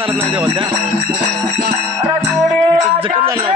चालत नाही देवाला त्या जखम झाली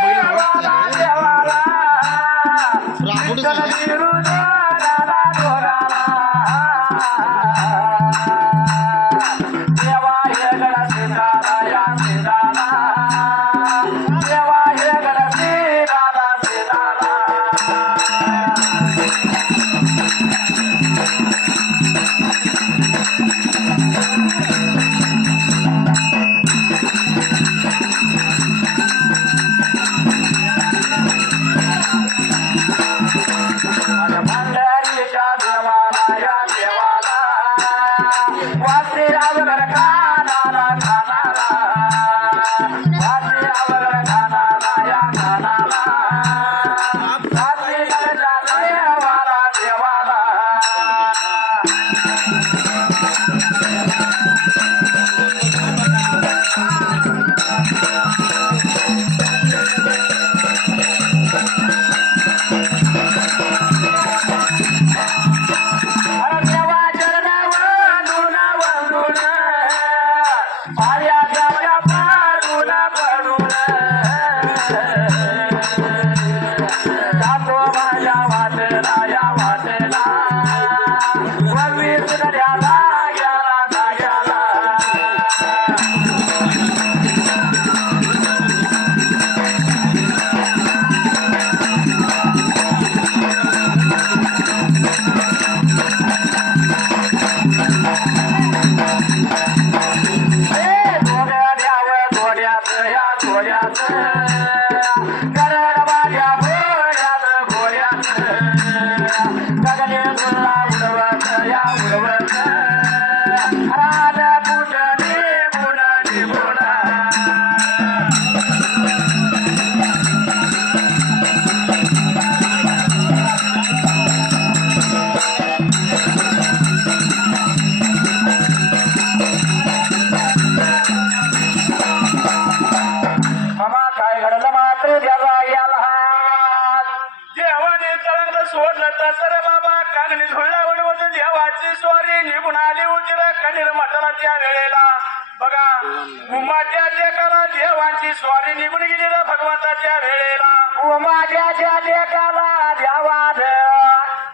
स्वारी निघून गेली भगवंताच्या वेळेला उमाच्या लेकाला देवाद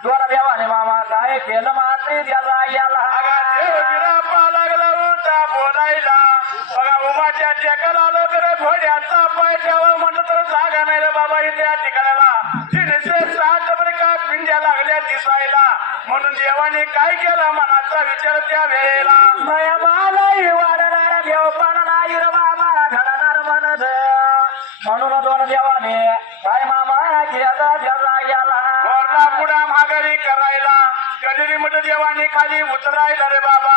द्वारा देवाने मामा काय केलं मात्र द्याला याला देवगिरा लागला होता बोलायला बघा उमाच्या टेकाला लोक घोड्याचा पाय ठेवा म्हणलं तर जागा नाही रे बाबा इथे या ठिकाणाला सात का पिंड्या लागल्या दिसायला म्हणून देवाने काय केलं मनाचा विचार त्या वेळेला मयामालाही वाढणारा देव पण नाही रे बाबा घडणार म्हणत म्हणून दोन देवाने काय मामा गेला गेला पुढा माघारी करायला कधीरी मठ देवाने खाली उतरायला रे बाबा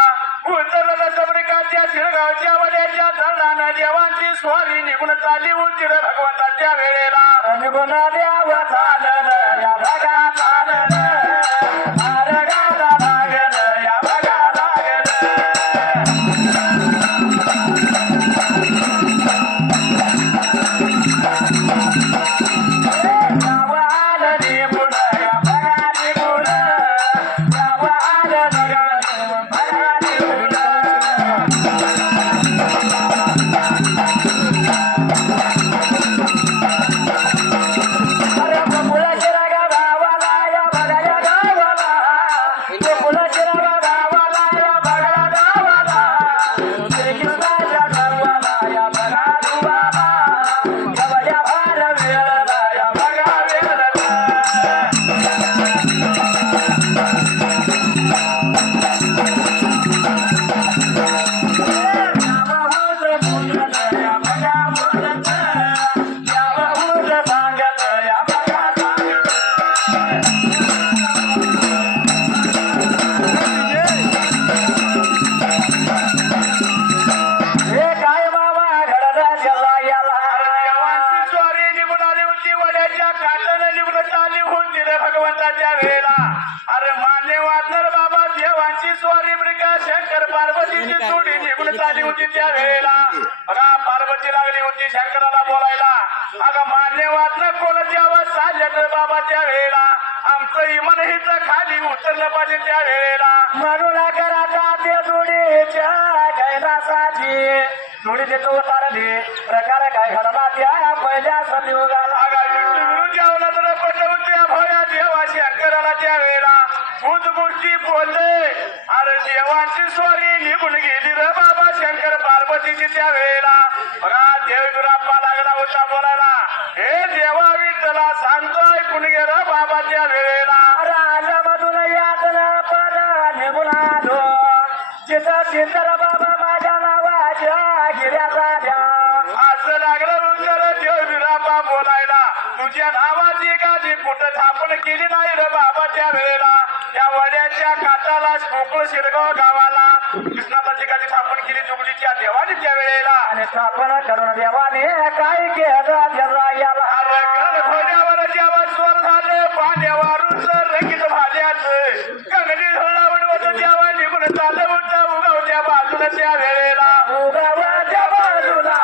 उतरलं सबरिकाच्या शिळगावच्या वड्याच्या धरणानं देवांची स्वारी निघून चालली होती रे भगवंताच्या वेळेला निघून द्याव झालं या भगात आलं बघा देवांची स्वारी मृगा शंकर पार्वतीची जोडी निघून चालली होती त्या वेळेला बघा पार्वती लागली होती शंकराला बोलायला अगं मान्यवाद कोण जेव्हा चाललं बाबाच्या वेळेला आमचं इमान हिच खाली उतरलं पाहिजे त्या वेळेला म्हणून कराचा ते जोडीच्या कैलासाची जोडी देतो उतारली प्रकार काय घडला त्या पहिल्या सतयुगाला जेवला तर पटवून त्या भोया देवा शंकराला त्या वेळेला खूप गोष्टी बोलले अरे देवांची स्वारी निघून गेली रे बाबा शंकर पार्वतीची त्या वेळेला बघा देवगिराप्पा लागला होता बोलायला हे देवा विठ्ठला सांगतो ऐकून गे रे बाबा त्या वेळेला राजामधून यातना पदा निघून आलो जिथं सिंदर बाबा माझ्या नावाच्या गिऱ्या झाल्या असं लागलं उत्तर देवगिराप्पा बोलायला तुझ्या नावाची गादी कुठं स्थापन केली नाही रे बाबा त्या वेळेला या वड्याच्या काटाला मोकळ शिरगाव गावाला कृष्णाची गादी स्थापन केली जुगलीच्या देवाने त्या वेळेला आणि स्थापना करून देवाने काय केलं याला भोड्यावर जेव्हा स्वर झालं पाण्यावरून रंगीत भाज्याचं कंगणी धोळावड जेव्हा निघून चाललं होतं उगावच्या बाजूला त्या वेळेला उगावाच्या बाजूला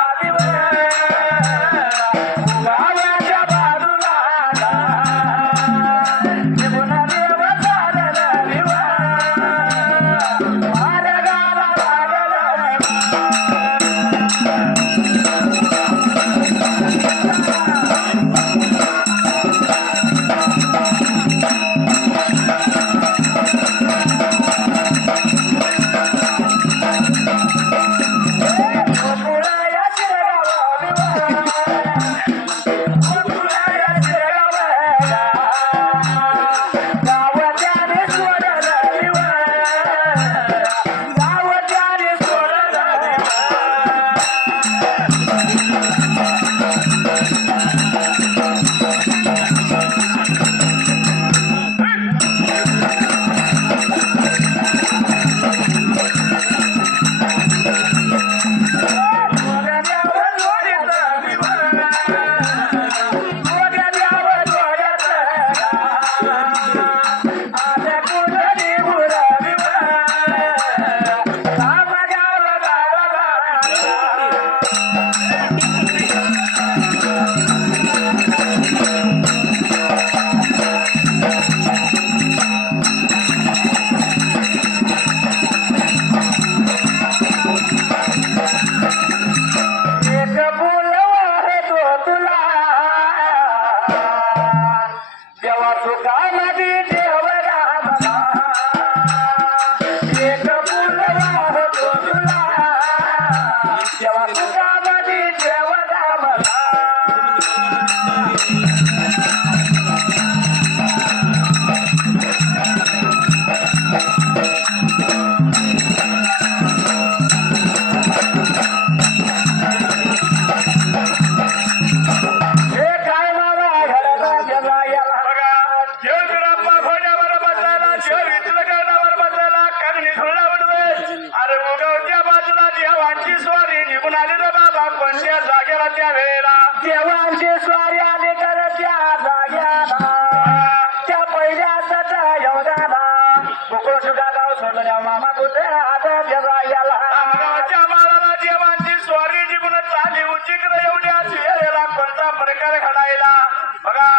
त्या वेळेला देवांची स्वारी आली तर त्या जाग्याला त्या पहिल्या सटा योगाला गोकुळ सुद्धा गाव सोडल्या मामा कुठे आता देवाला गावाच्या बाळाला देवांची स्वारी निघून चाली उचिकडे एवढ्या वेळेला कोणता प्रकार घडायला बघा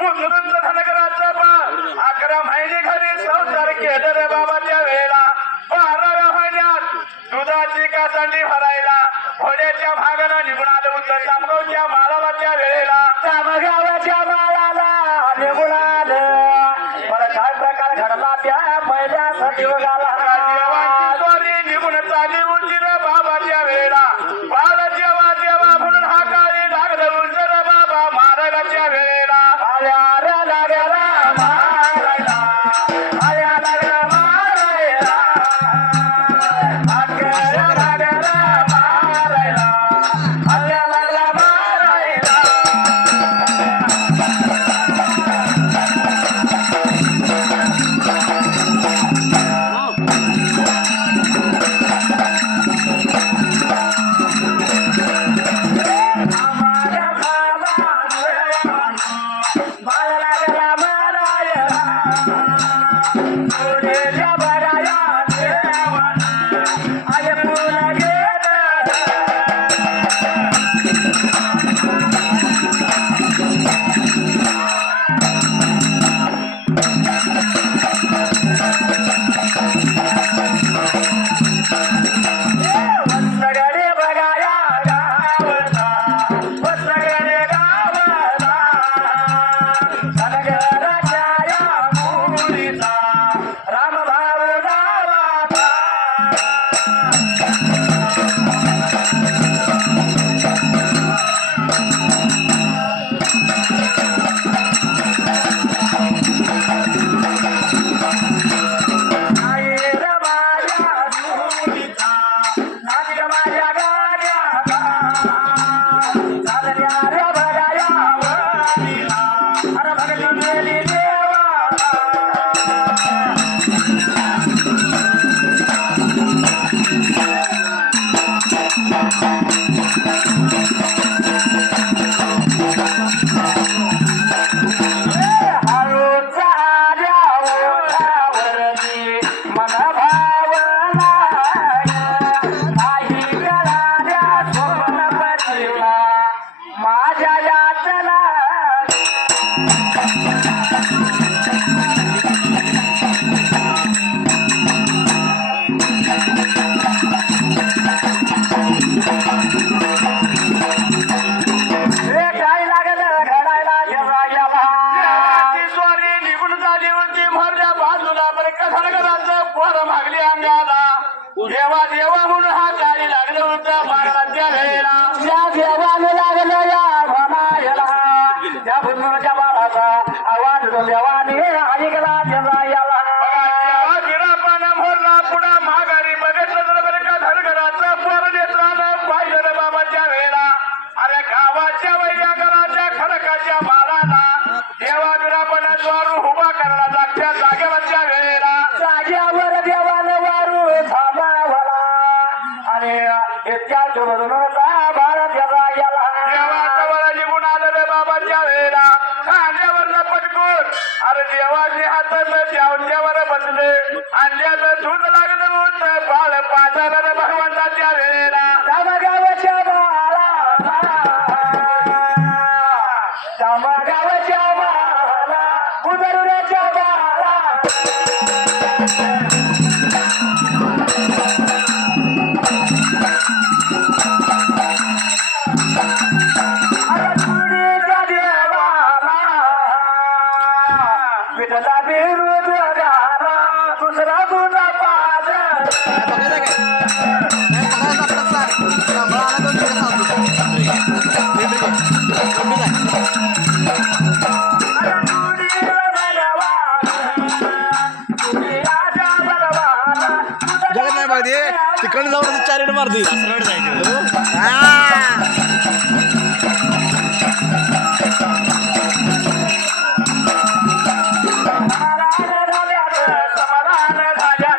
बुंदरूंच धनगराचं पण 11 महिने घरी संसार केलं रे बाबा त्या वेळेला 12व्या महिन्यात दुधाची कासंडी भरायला घोड्याच्या भागानं निघून आलं होतं जामगावच्या माळाला त्या वेळेला जामगावच्या माळाला निघून आलं मला काय प्रकार घडला त्या पहिल्या सतयुगाला देवांची स्वारी निघून चाली होती रे बाबा त्या वेळेला बाळ जेव्हा जेव्हा म्हणून हा काळी लागलं होतं रे बाबा मारायला त्या वेळेला आल्या लागला मारायला आल्या लागला मारायला माझ्या यातना काय लागलं घडायला जेव्हा गेला स्वारी निघून झाली होती भरल्या बाजूला बरं कसा घराचं पोर मागली अंगाला देवा देवा म्हणून हा गाडी लागलं होतं महाराजच्या वेळेला त्या देवाने लागलं या म्हणायला त्या भुजूच्या बाळाचा आवाज देवाने ऐकला जेव्हा याला पण भरला पुढा माघारी बघितलं तर बरं का धनगराचं पोर नेत्रानं पाहिलं बाबाच्या वेळेला अरे गावाच्या वैद्या घराच्या खडकाच्या माराला देवा बिरापण द्वारू उभा करायला लागत्या जागेवरच्या वेळेला जागेवर देवानं वारू थांबावला आणि इतक्या जोरून भारत याला गेला देवाजवळ निघून आलं रे बाबाच्या वेळेला खांद्यावर पटकून अरे देवाचे हात देवच्यावर बसले अंड्याचं दूध लागलं होतं बाळ पाजाला रे भगवंताच्या वेळेला गावाच्या बाळा गावाच्या बाळा उदरुराच्या बाळा विठला विरुद्ध गाला दुसरा गुन्हा पाज जगत नाही बघ तिकडे जाऊन 4 मारती सरळ जायचं समाधान झाल्या